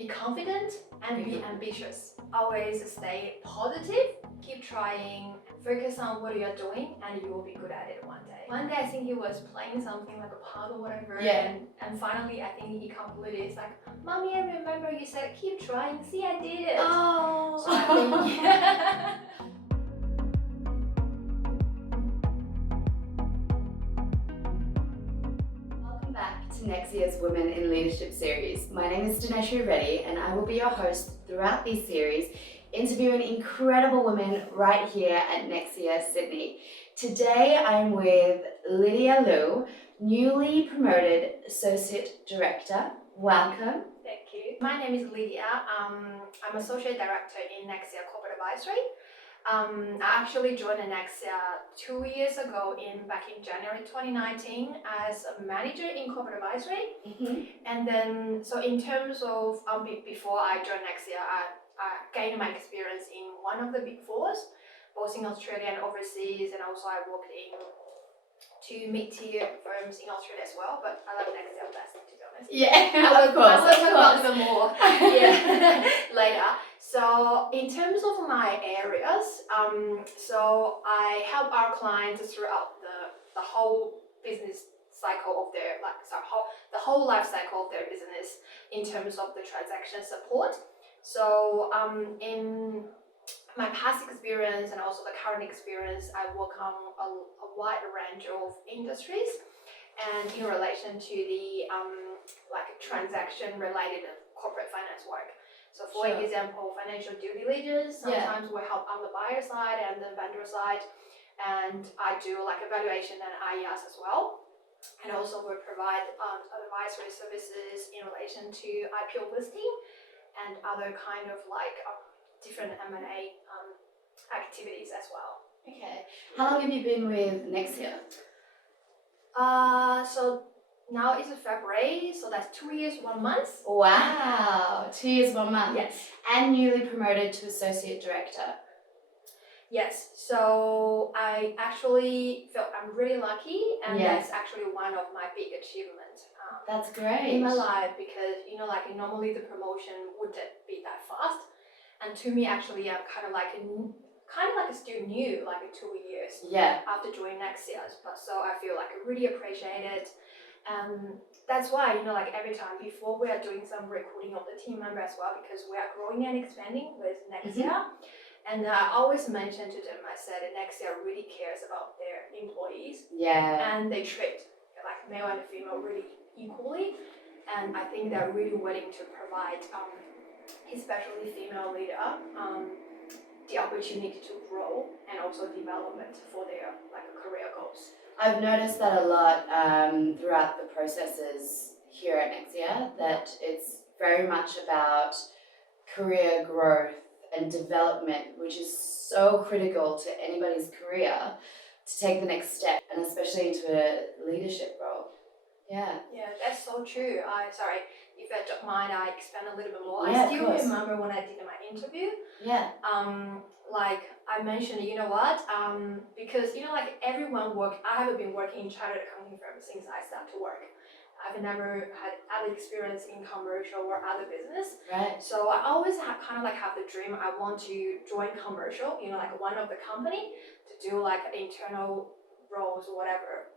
be confident and be ambitious. Always stay positive, keep trying, focus on what you're doing, and you will be good at it one day. One day I think he was playing something like a puzzle or whatever, and finally I think he completed it. It's like, Mommy, I remember you said keep trying. See, I did it. Oh. So I think, yeah. Welcome back to Nexia's Women in Leadership series. My name is Dinesh Reddy and I will be your host throughout this series, interviewing incredible women right here at Nexia Sydney. Today I'm with Lydia Liu, newly promoted Associate Director. Welcome. Thank you. My name is Lydia. I'm Associate Director in Nexia Corporate Advisory. I actually joined Nexia 2 years ago back in January 2019 as a manager in corporate advisory. And then, so in terms of, before I joined Nexia, I gained my experience in one of the big fours, both in Australia and overseas, and also I worked in 2 mid-tier firms in Australia as well, but I love Nexia best, to be honest. Yeah, I will talk about course. them more later. So in terms of my areas, so I help our clients throughout the whole business cycle of their the whole life cycle of their business in terms of the transaction support. So in my past experience and also the current experience, I work on a wide range of industries, and in relation to the transaction related corporate finance work. So for example, financial due diligence, sometimes we help on the buyer side and the vendor side, and I do evaluation and IES as well. And also we provide advisory services in relation to IPO listing and other kind of different M&A activities as well. Okay. How long have you been with Nexia? So now it's February, so that's 2 years, 1 month. Wow, 2 years, 1 month. Yes. And newly promoted to Associate Director. Yes, so I actually felt I'm really lucky, and that's actually one of my big achievements. That's great. In my life, because normally the promotion wouldn't be that fast, and to me actually I'm kind of still new, 2 years after joining Nexia, but so I feel I really appreciate it. That's why every time before we are doing some recruiting of the team member as well, because we are growing and expanding with Nexia. And I always mention to them, I said Nexia really cares about their employees. And they treat male and female really equally. And I think they're really willing to provide, especially female leader, the opportunity to grow and also development for their career goals. I've noticed that a lot throughout the processes here at Nexia, that it's very much about career growth and development, which is so critical to anybody's career to take the next step, and especially into a leadership role. Yeah, that's so true. Sorry, if I don't mind, I expand a little bit more. Yeah, I still remember when I did my interview. I mentioned, because everyone I haven't been working in chartered accounting firm since I started to work. I've never had other experience in commercial or other business. Right. So I always have the dream I want to join commercial, one of the company to do internal roles or whatever.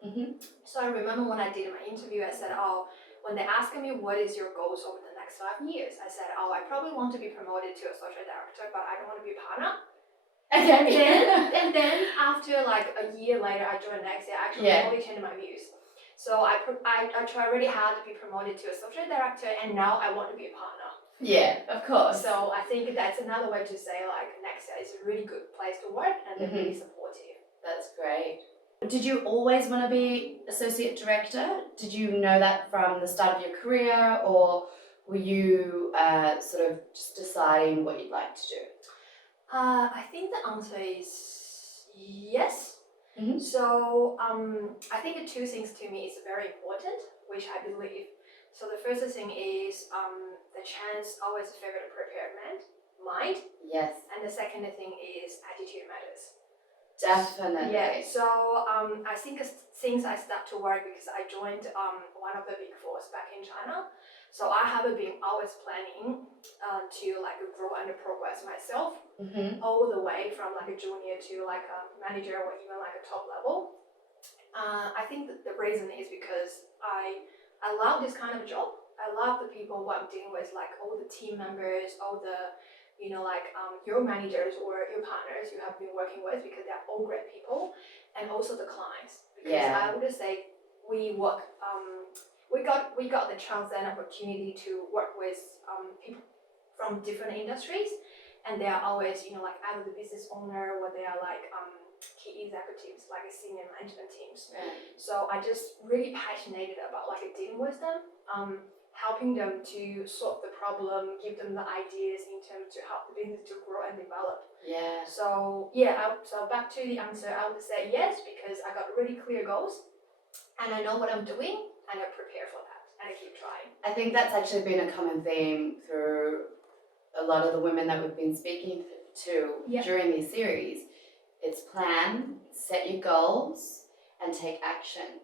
So I remember when I did my interview, I said, when they asked me what is your goals over the next 5 years, I said, I probably want to be promoted to associate director, but I don't want to be a partner. And then after a year later, I joined Nexia. I actually totally changed my views. So I try really hard to be promoted to associate director, and now I want to be a partner. Yeah, of course. So I think that's another way to say Nexia is a really good place to work, and they're really supportive. That's great. Did you always want to be associate director? Did you know that from the start of your career, or were you sort of just deciding what you'd like to do? I think the answer is yes. So I think the 2 things to me is very important, which I believe. So the first thing is the chance always favor the prepared mind. Yes. And the second thing is attitude matters. Definitely. Yeah. So I think since I started to work, because I joined one of the big fours back in China, So I have been always planning to like grow and progress myself all the way from like a junior to like a manager or even like a top level. I think that the reason is because I love this kind of job. I love the people who I'm dealing with, like all the team members, all the your managers or your partners you have been working with, because they're all great people, and also the clients. Because I would say we work. We got the chance and opportunity to work with people from different industries, and they are always like either the business owner or they are like key executives, like senior management teams. So I just really passionate about like dealing with them, helping them to solve the problem, give them the ideas in terms to help the business to grow and develop. So so back to the answer, I would say yes, because I got really clear goals and I know what I'm doing and I prepare for that and I keep trying. I think that's actually been a common theme through a lot of the women that we've been speaking to during these series. It's plan, set your goals, and take action.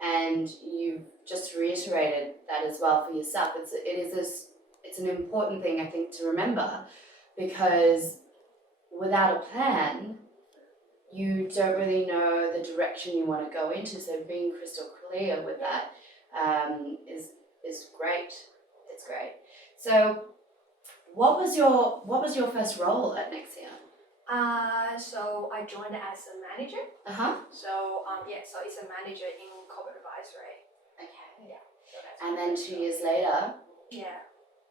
And you've just reiterated that as well for yourself. It's an important thing, I think, to remember, because without a plan, you don't really know the direction you want to go into. So being crystal clear with that is great. It's great. So what was your first role at Nexia? So I joined as a manager. So so it's a manager in corporate advisory. Okay. So and then 2 years later,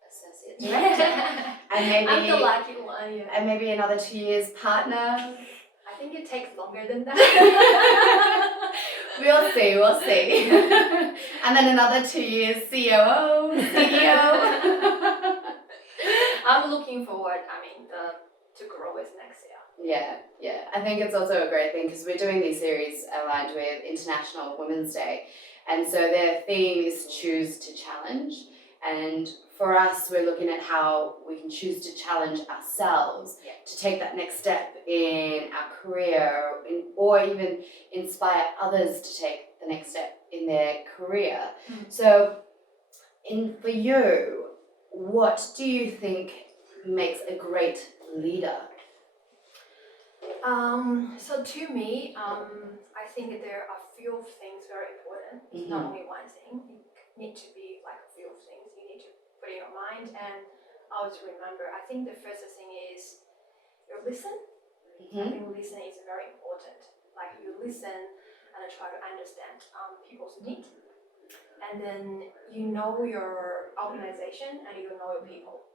associate director. And maybe I'm the lucky one. And maybe another 2 years partner. I think it takes longer than that. We'll see. And then another 2 years COO, CEO. I'm looking forward, to grow with Nexia. Yeah. I think it's also a great thing because we're doing these series aligned with International Women's Day. And so their theme is choose to challenge. And for us, we're looking at how we can choose to challenge ourselves to take that next step in our career, or even inspire others to take the next step in their career. So for you, what do you think makes a great leader? So to me, I think there are a few things very important. It's not only one thing. It need to be like a few things you need to put in your mind and always remember. I think the first thing is you listen. I think listening is very important. Like you listen and try to understand people's needs, and then you know your organization and you know your people.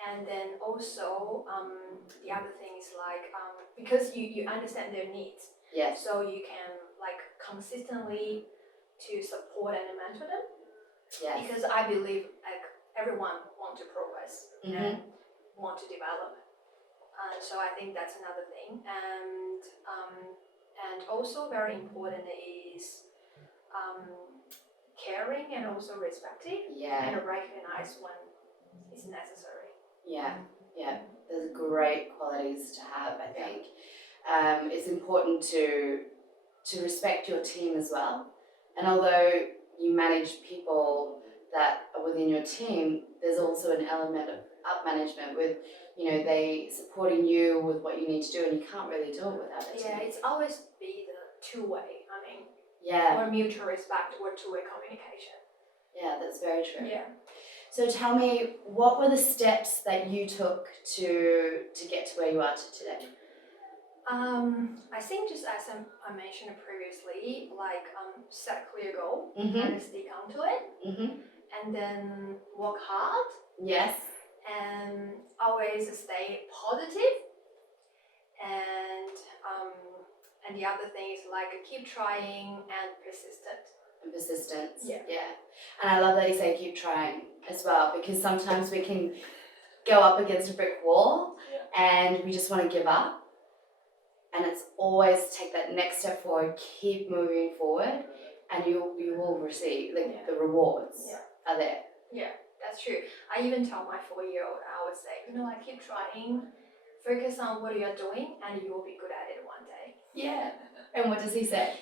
And then also the other thing is like because you understand their needs, so you can like consistently to support and mentor them. Because I believe like everyone want to progress and want to develop. So I think that's another thing. And also very important is caring and also respecting and recognize when it's necessary. There's great qualities to have, I think. It's important to respect your team as well. And although you manage people that are within your team, there's also an element of up management with, they supporting you with what you need to do, and you can't really do it without a team. It's always be the two-way, or mutual respect or two-way communication. That's very true. So tell me, what were the steps that you took to get to where you are today? I think just as I mentioned previously, like set a clear goal and stick onto it, and then work hard. And always stay positive. And the other thing is like keep trying and persistent. Persistence. And I love that you say keep trying as well, because sometimes we can go up against a brick wall and we just want to give up. And it's always take that next step forward, keep moving forward, and you will receive the rewards are there. That's true. I even tell my 4-year-old, I would say, keep trying, focus on what you're doing, and you will be good at it one day. And what does he say?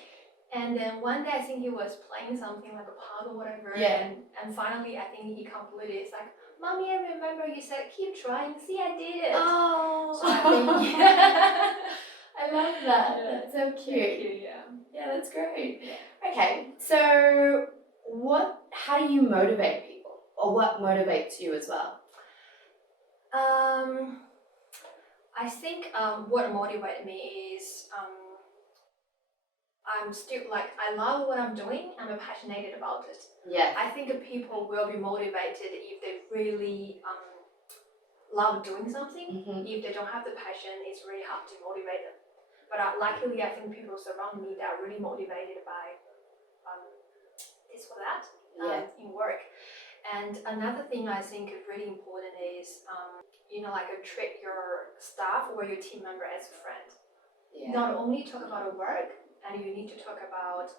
And then one day I think he was playing something like a puzzle or whatever. Yeah. And finally I think he completed it. It's like, Mommy, I remember you said keep trying. See, I did it. Oh, So I think I love that. Yeah. That's so cute. Thank you, yeah. Yeah, that's great. Yeah. Okay, so how do you motivate people, or what motivates you as well? I think what motivated me is I'm still like I love what I'm doing. I'm passionate about it. Yeah. I think people will be motivated if they really love doing something. Mm-hmm. If they don't have the passion, it's really hard to motivate them. But luckily, I think people surround me that are really motivated by this or that in work. And another thing I think is really important is like treat your staff or your team member as a friend. Yeah. Not only talk about work, and you need to talk about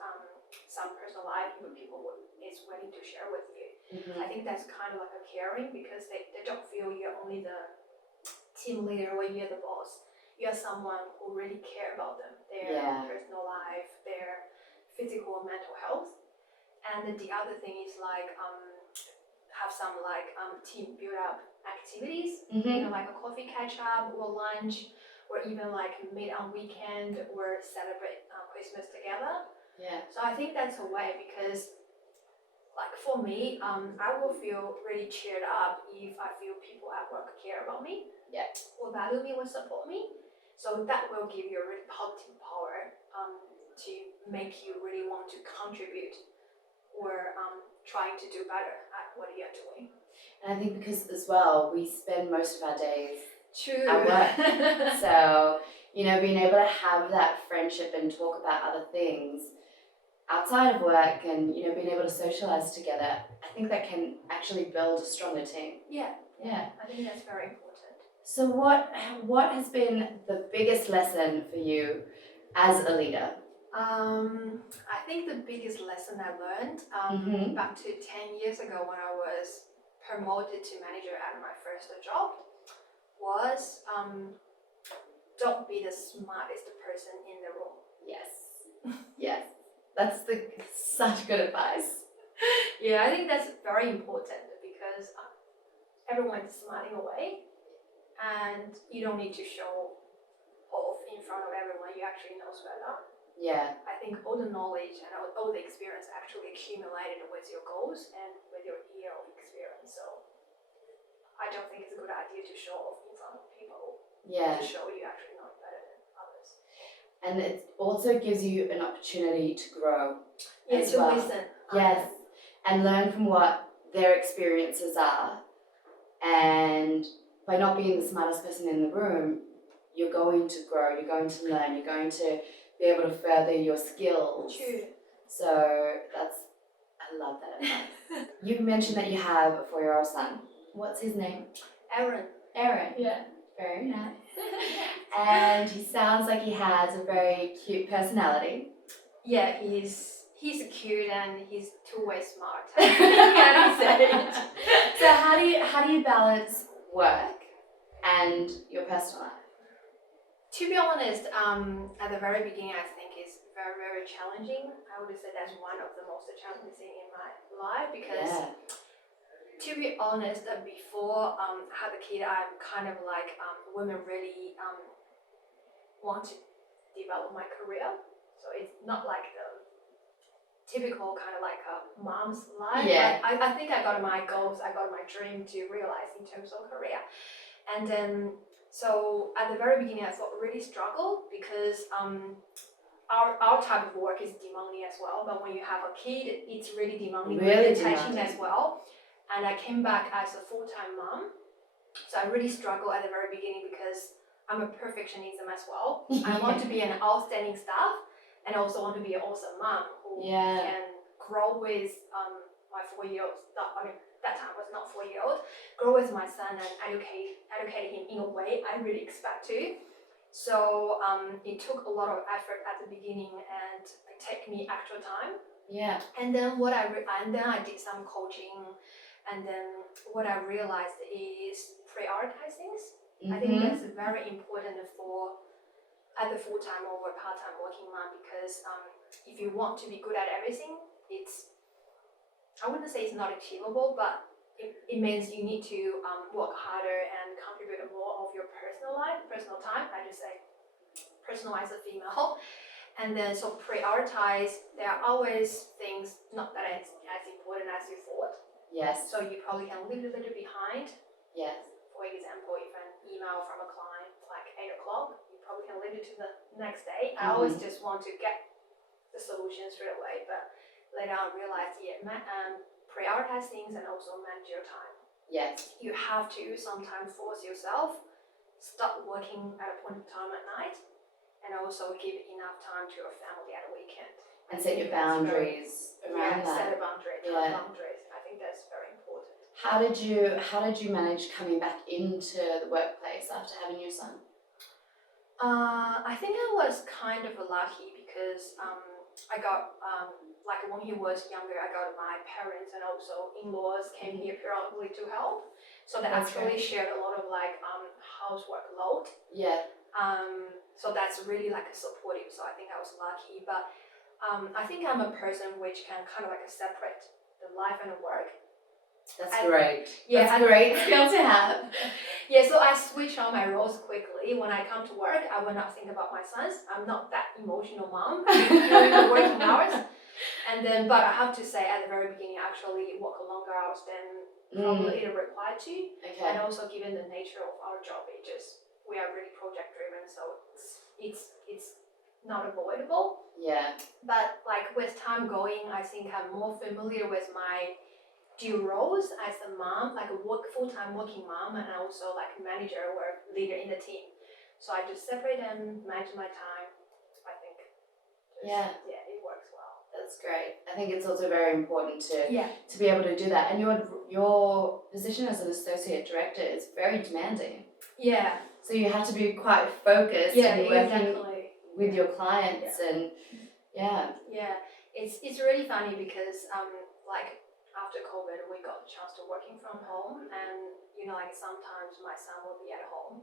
some personal life with people is willing to share with you. Mm-hmm. I think that's kind of like a caring because they don't feel you're only the team leader or you're the boss. You're someone who really care about them, their personal life, their physical and mental health. And then the other thing is like have some like team build up activities, like a coffee catch up or lunch, or even like meet on weekend or celebrate Christmas together. Yeah. So I think that's a way because like for me, I will feel really cheered up if I feel people at work care about me, or value me or support me. So that will give you a really positive power to make you really want to contribute or trying to do better at what you're doing. And I think because as well, we spend most of our days True. at work. So, being able to have that friendship and talk about other things outside of work and, being able to socialize together, I think that can actually build a stronger team. Yeah. Yeah. I think that's very important. So what has been the biggest lesson for you as a leader? I think the biggest lesson I learned back to 10 years ago when I was promoted to manager at my first job was don't be the smartest person in the room. Yes. Yes. That's such good advice. Yeah, I think that's very important because everyone is smart in a way and you don't need to show off in front of everyone. You actually know better. Yeah. I think all the knowledge and all the experience actually accumulated with your goals and with your year of experience. So I don't think it's a good idea to show off in front of people. Yeah. To show you actually know it better than others. And it also gives you an opportunity to grow. Yeah, as to well. listen. Yes. And learn from what their experiences are. And by not being the smartest person in the room, you're going to grow, you're going to learn, you're going to be able to further your skills. True. So I love that advice. You mentioned that you have a 4-year-old son. What's his name? Aaron. Aaron. Yeah. Very nice. And he sounds like he has a very cute personality. Yeah, he's cute and he's two-way smart. Can say it? So how do you balance work and your personal life? To be honest, at the very beginning, I think it's very, very challenging. I would say that's one of the most challenging things in my life because, to be honest, before I had a kid, I'm kind of like women really want to develop my career. So it's not like the typical kind of like a mom's life. Yeah. I think I got my goals, I got my dream to realize in terms of career, and then. So at the very beginning, I thought really struggled because our type of work is demanding as well. But when you have a kid, it's really demanding, Really attention demanding. as well. And I came back as a full-time mom, so I really struggled at the very beginning because I'm a perfectionism as well. I want to be an outstanding staff, and I also want to be an awesome mom who can grow with my 4-year-old. That time was not 4-year-old. Grow with my son and educate him in a way I really expect to. So it took a lot of effort at the beginning and it took me extra time. Yeah. And then I did some coaching, and then what I realized is prioritize things. I think that's very important for as a full-time or part-time working mom, because if you want to be good at everything, I wouldn't say it's not achievable, but it means you need to work harder and contribute more of your personal life, personal time. I just say personal as a female. And then so prioritize, there are always things not that as important as you thought. Yes. So you probably can leave a little behind. Yes. For example, if an email from a client like 8 o'clock, you probably can leave it to the next day. I always just want to get the solution straight away, but later on realize, prioritize things and also manage your time. Yes. You have to sometimes force yourself, stop working at a point in time at night, and also give enough time to your family at the weekend. And set your boundaries around that. Set a boundary, boundaries. I think that's very important. How did you manage coming back into the workplace after having your son? I think I was kind of lucky because I got like when he was younger, I got my parents and also in-laws came here periodically to help. So they actually shared a lot of like housework load. Yeah. So that's really like a supportive. So I think I was lucky, but I think I'm a person which can kind of like separate the life and the work. That's great. Yeah, that's a great skill to have. Yeah, so I switch on my roles quickly. When I come to work, I will not think about my sons. I'm not that emotional mom during the working hours. And then, but I have to say at the very beginning, I actually work longer hours than probably required to. Okay. And also given the nature of our job, we are really project driven, so it's not avoidable. Yeah. But like with time going, I think I'm more familiar with my dual roles as a mom, like a full-time working mom, and also like manager or leader in the team. So I just separate them, manage my time. I think. It works well. That's great. I think it's also very important to be able to do that. And your position as an associate director is very demanding. Yeah. So you have to be quite focused and working with your clients and it's really funny because like after COVID we got the chance to working from home, and like sometimes my son will be at home,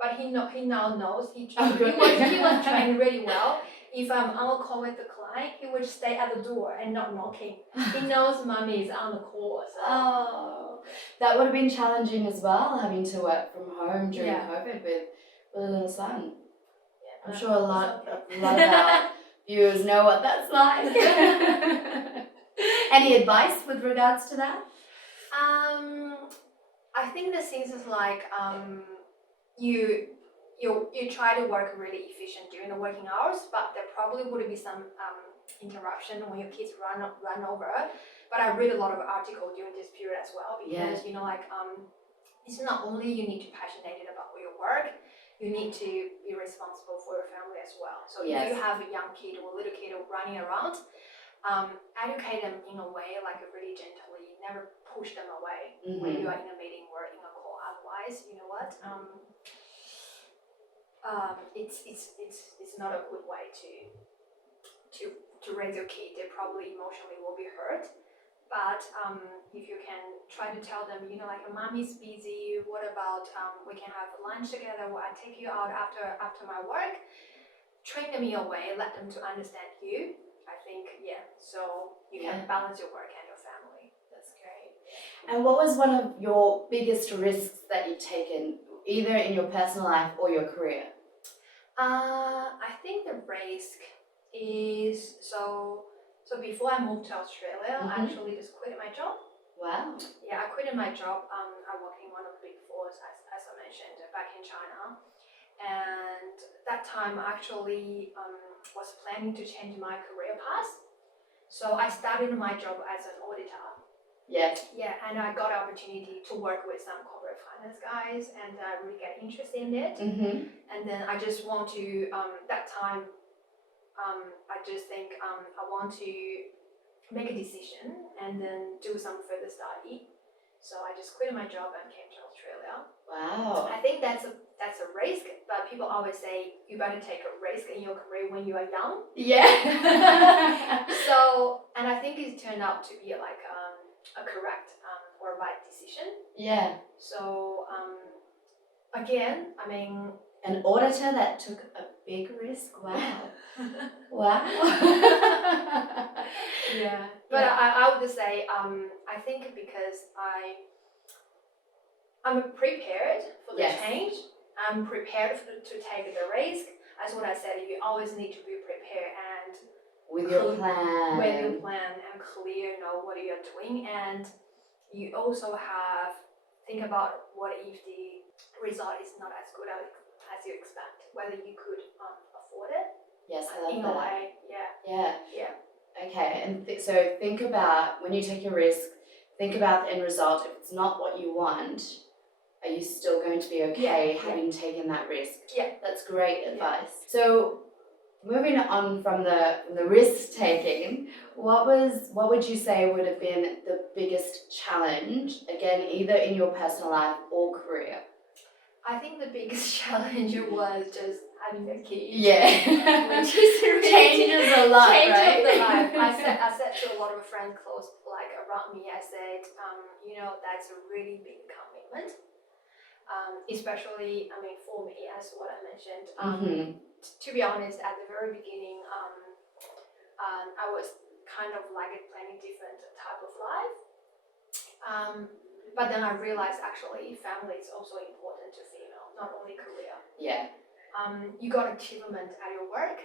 but he now knows he was trained really well. If I'm on a call with the client, he would stay at the door and not knocking. He knows mommy is on the call. So. Oh, that would have been challenging as well, having to work from home during COVID with a little son. Yeah, I'm sure a lot of our viewers know what that's like. Any advice with regards to that? I think the things is like you try to work really efficient during the working hours, but there probably would be some interruption when your kids run over. But I read a lot of articles during this period as well, because it's not only you need to be passionate about your work, you need to be responsible for your family as well. So if you have a young kid or little kid running around, educate them in a way like really gently, never push them away when you are in a meeting or in a call. Otherwise, you know what? It's not a good way to raise your kid. They probably emotionally will be hurt. But if you can try to tell them, like mommy's busy, what about we can have lunch together, or I take you out after my work, train them in a way, let them to understand you. I think, so you can balance your work and your family. That's great. And what was one of your biggest risks that you've taken, either in your personal life or your career? I think the risk is, so before I moved to Australia, I actually just quit my job. Wow. Yeah, I quit my job. I work in one of the big fours, as I mentioned, back in China. And that time I actually was planning to change my career path. So I started my job as an auditor. Yes. Yeah, and I got an opportunity to work with some corporate finance guys, and I really get interested in it. And then I just want to, that time, I just think I want to make a decision and then do some further study. So I just quit my job and came to Australia. Wow. I think that's a risk, but people always say you better take a risk in your career when you are young. Yeah. So, and I think it turned out to be like a correct or right decision. Yeah. So again, I mean, an auditor that took a big risk. Wow. Wow. Yeah, but I would say I think because I'm prepared for the Yes. change. I'm prepared to take the risk. As what I said, you always need to be prepared and With your plan. with your plan and clear, know what you're doing, and you also have think about what if the result is not as good as you expect, whether you could afford it. Yes, I love In that. a way, yeah. Yeah. Okay, and so think about when you take a risk, think about the end result. If it's not what you want, are you still going to be okay having taken that risk? Yeah. That's great advice. So moving on from the risk taking, what would you say would have been the biggest challenge, again, either in your personal life or career? I think the biggest challenge was just having a kid. Yeah. Which is really changes a lot, change right? of the life. I said to a lot of friends close like around me, I said, that's a really big commitment. Especially, for me, as what I mentioned. To be honest, at the very beginning, I was kind of like planning different type of life. But then I realized actually family is also important to female, not only career. Yeah. You got achievement at your work,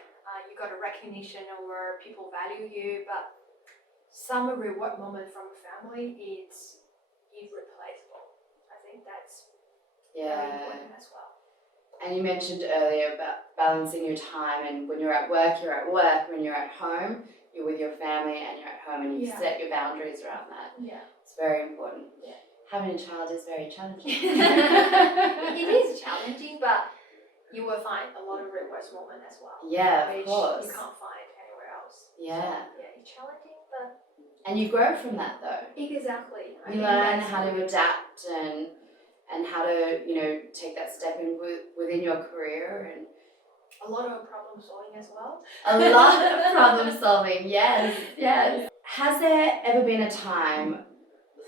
you got a recognition where people value you, but some reward moment from family is irreplaceable. I think that's very important as well. And you mentioned earlier about balancing your time, and when you're at work, when you're at home, you're with your family and you're at home, and you set your boundaries around that. Yeah. It's very important. Yeah. Having a child is very challenging. It is challenging, but you will find a lot of rewards moment as well. Yeah, of which course. you can't find anywhere else. Yeah. So, yeah, it's challenging, but... And you grow from that though. Exactly. You learn how to adapt and how to, take that step in within your career, and a lot of problem solving as well. A lot of problem solving, yes. Has there ever been a time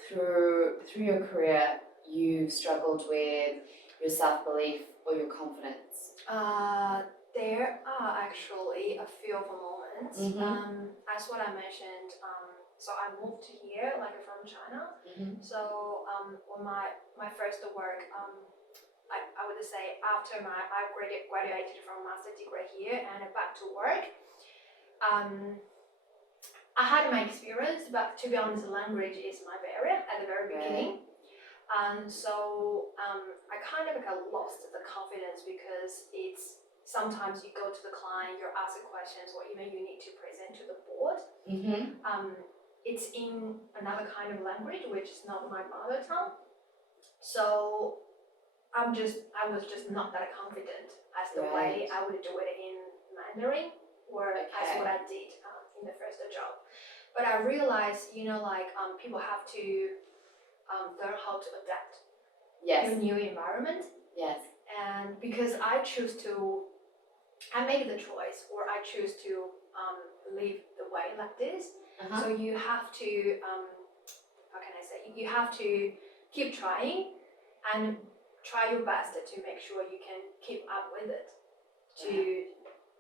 through your career you've struggled with your self-belief or your confidence? There are actually a few of the moments. As what I mentioned, so I moved to here from China. So on my first work, I would say after I graduated from master degree here and back to work, I had my experience, but to be honest, language is my barrier at the very beginning. So I kind of lost the confidence because it's sometimes you go to the client, you're asked questions, or even you need to present to the board. It's in another kind of language, which is not my mother tongue. So I was just not that confident as the way I would do it in Mandarin, or as what I did in the first job. But I realized, people have to learn how to adapt to a new environment. Yes. And because I made the choice, or I choose to live the way like this. So you have to, how can I say? You have to keep trying and try your best to make sure you can keep up with it to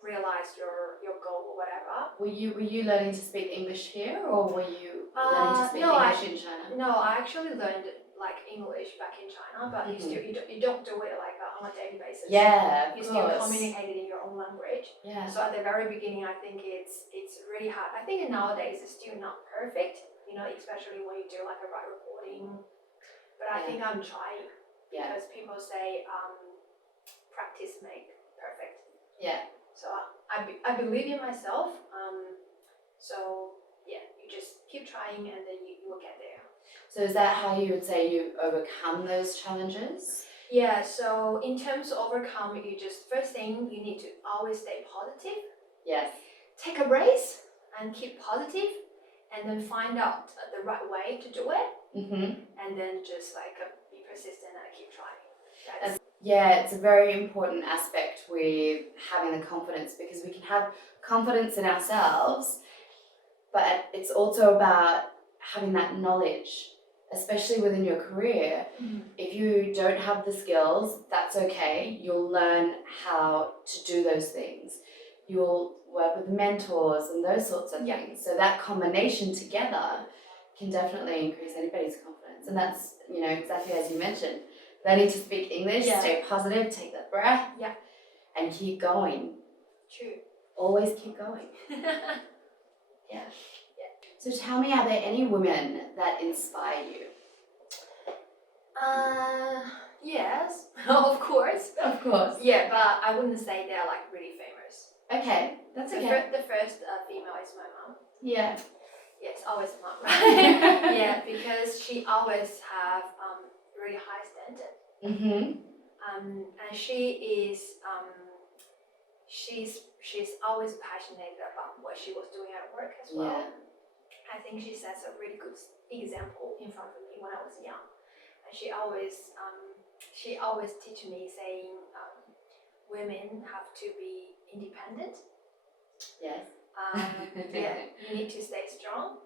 realize your goal or whatever. Were you learning to speak English here, or were you learning to speak English in China? No, I actually learned English back in China, but you don't do it on a daily basis. Yeah, of you course. Still communicate it in your own language. Yeah. So at the very beginning, I think it's really hard. I think nowadays it's still not perfect, especially when you do a write recording. But I think I'm trying. Because people say practice make perfect. Yeah. So I believe in myself. So yeah, you just keep trying and then you will get there. So is that how you would say you overcome those challenges? Yeah, so in terms of overcome, first thing, you need to always stay positive. Yes. Take a break and keep positive, and then find out the right way to do it. And then just be persistent and keep trying. It's a very important aspect with having the confidence, because we can have confidence in ourselves, but it's also about having that knowledge especially within your career, if you don't have the skills, that's okay. You'll learn how to do those things. You'll work with mentors and those sorts of things. So that combination together can definitely increase anybody's confidence. And that's, exactly as you mentioned, learning to speak English, stay positive, take that breath, and keep going. True. Always keep going. Yeah. So tell me, are there any women that inspire you? Yes, of course. Of course. Yeah, but I wouldn't say they're like really famous. Okay, that's The okay. The first female is my mom. Yeah. Yes, always mom, right? Yeah, because she always have really high standard. And she is she's always passionate about what she was doing at work as well. Yeah. I think she sets a really good example in front of me when I was young. And she always teach me saying women have to be independent. Yes. Yeah, you need to stay strong.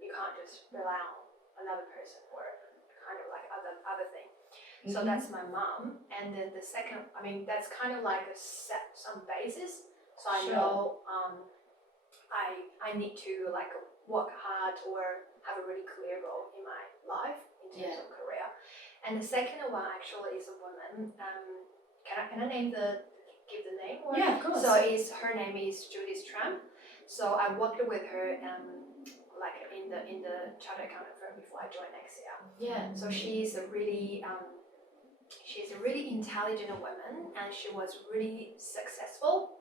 You can't just rely on another person or kind of like other thing. So that's my mom. And then the second, that's kind of like a set some basis. So I know I need to like work hard or have a really clear goal in my life in terms of career. And the second one actually is a woman. Can I give the name? Or? Yeah, of course. So her name is Judith Trump. So I worked with her like in the chartered accountant firm before I joined Nexia. Yeah. So she's a really intelligent woman, and she was really successful.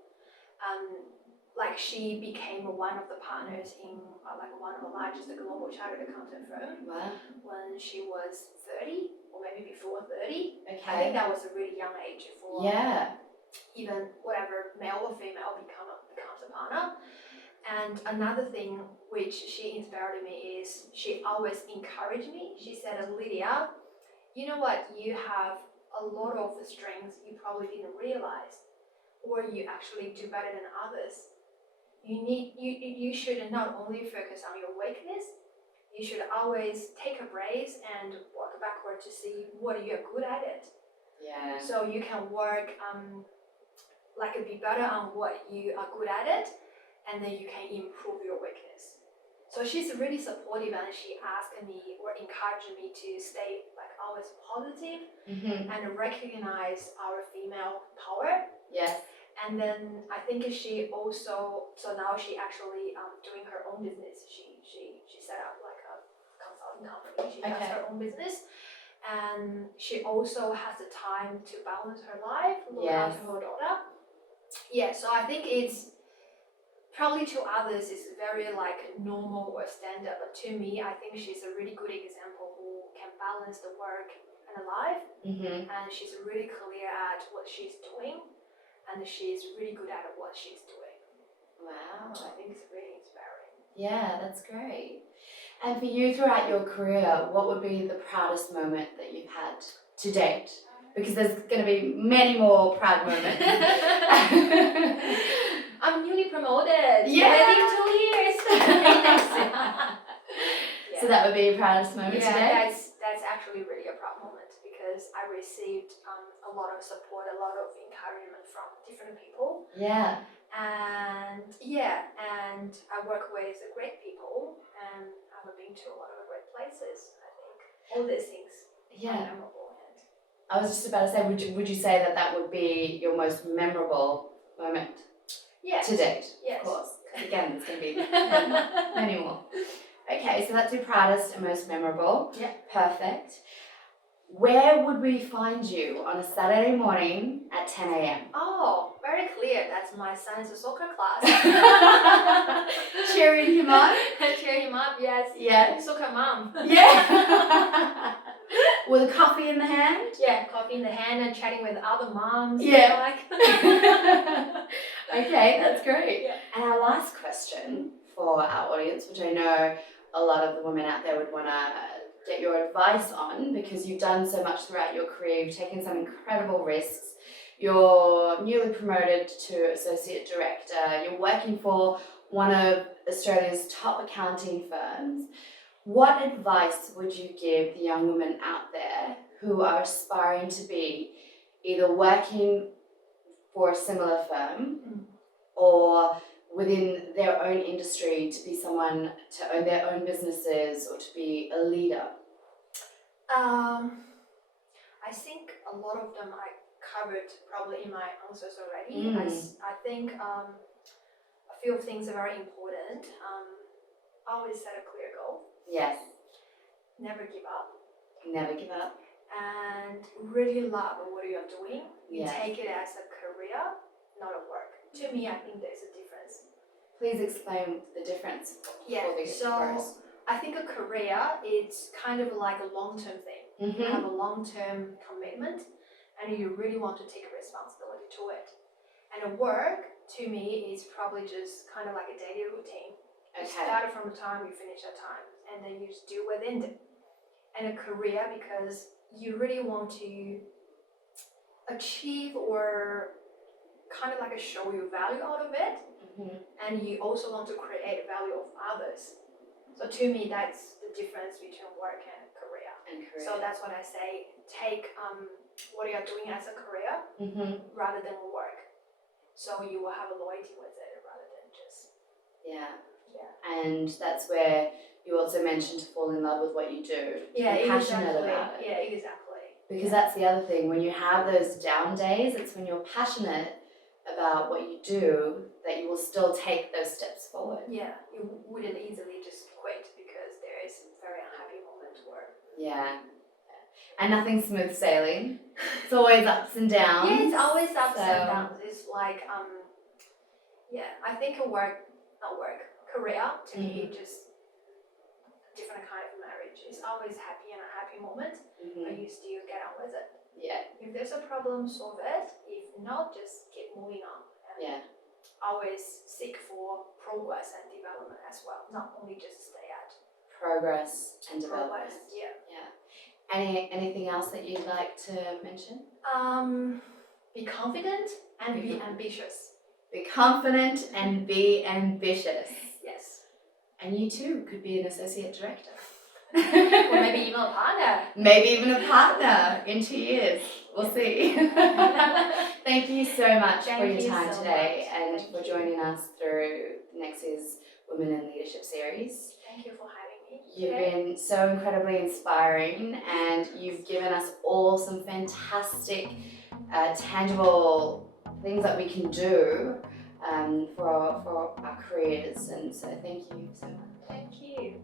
Like she became one of the partners in like one of the largest global chartered accountant firm. Wow. When she was 30 or maybe before 30. Okay. I think that was a really young age for even whatever male or female becomes a partner. And another thing which she inspired me is she always encouraged me. She said, Lydia, you know what? You have a lot of strengths you probably didn't realize, or you actually do better than others. You should not only focus on your weakness, you should always take a break and work backward to see what you're good at it. Yeah. So you can work like be better on what you are good at it, and then you can improve your weakness. So she's really supportive, and she asked me or encouraged me to stay like always positive and recognize our female power. Yes. And then I think she also, so now she actually doing her own business. She set up like a consulting company. She does her own business, and she also has the time to balance her life, look after her daughter. Yeah, so I think it's probably to others it's very like normal or standard, but to me I think she's a really good example who can balance the work and the life, and she's really clear at what she's doing, and she's really good at what she's doing. Wow. I think it's really inspiring. Yeah, that's great. And for you throughout your career, what would be the proudest moment that you've had to date? Because there's going to be many more proud moments. I'm newly promoted. Yeah. Within 2 years. So that would be your proudest moment today? That's actually really a proud moment, because I received a lot of support, a lot of encouragement from different people. Yeah. And I work with great people, and I've been to a lot of great places. I think all these things are memorable. I was just about to say, would you say that would be your most memorable moment? Yes. To date? Yes. Of course. Again, it's going to be many more. Okay, so that's your proudest and most memorable. Yeah. Perfect. Where would we find you on a Saturday morning at 10 a.m? Oh, very clear. That's my son's soccer class. Cheering him on? Cheering him up, yes. Yeah. Soccer mom. Yeah. With a coffee in the hand? Yeah, coffee in the hand and chatting with other moms. Yeah. Okay, that's great. Yeah. And our last question for our audience, which I know a lot of the women out there would want to get your advice on, because you've done so much throughout your career, you've taken some incredible risks. You're newly promoted to Associate Director. You're working for one of Australia's top accounting firms. What advice would you give the young women out there who are aspiring to be either working for a similar firm or within their own industry, to be someone to own their own businesses or to be a leader? I think a lot of them I covered probably in my answers already. I think a few of things are very important. Always set a clear goal. Yes. Never give up. Never give up. And really love what you're doing. You Yes. take it as a career, not a work. To me, I think there's a difference. Please explain the difference for the so I think a career is kind of like a long-term thing. You have a long-term commitment and you really want to take a responsibility to it. And a work, to me, is probably just kind of like a daily routine. You start from the time, you finish at time, and then you just do within it. And a career, because you really want to achieve or kind of like show your value out of it, and you also want to create value of others. So to me, that's the difference between work and career. So that's what I say, take what you're doing as a career rather than work. So you will have a loyalty with it rather than just... Yeah. And that's where you also mentioned to fall in love with what you do. Be passionate about it. Yeah, exactly. Because that's the other thing. When you have those down days, it's when you're passionate about what you do that you will still take those steps forward. Yeah, you wouldn't easily just quit because there is a very unhappy moment where... Yeah. And nothing's smooth sailing. It's always ups and downs. Yeah, it's always ups and downs. It's like, I think career to me just different kind of marriage. It's always happy and unhappy moment, but you still get on with it. Yeah. If there's a problem, solve it. If not, just keep moving on. And always seek for progress and development as well, not only just stay at progress and development. Anything else that you'd like to mention? Be confident and be ambitious. Be confident and be ambitious. Yes. And you too could be an associate director. Or maybe even a partner. Maybe even a partner in 2 years. We'll see. Thank you so much for your time today and for joining us through Nexia's Women in Leadership series. Thank you for having me. You've been so incredibly inspiring and you've given us all some fantastic, tangible things that we can do for our careers. And so thank you so much. Thank you.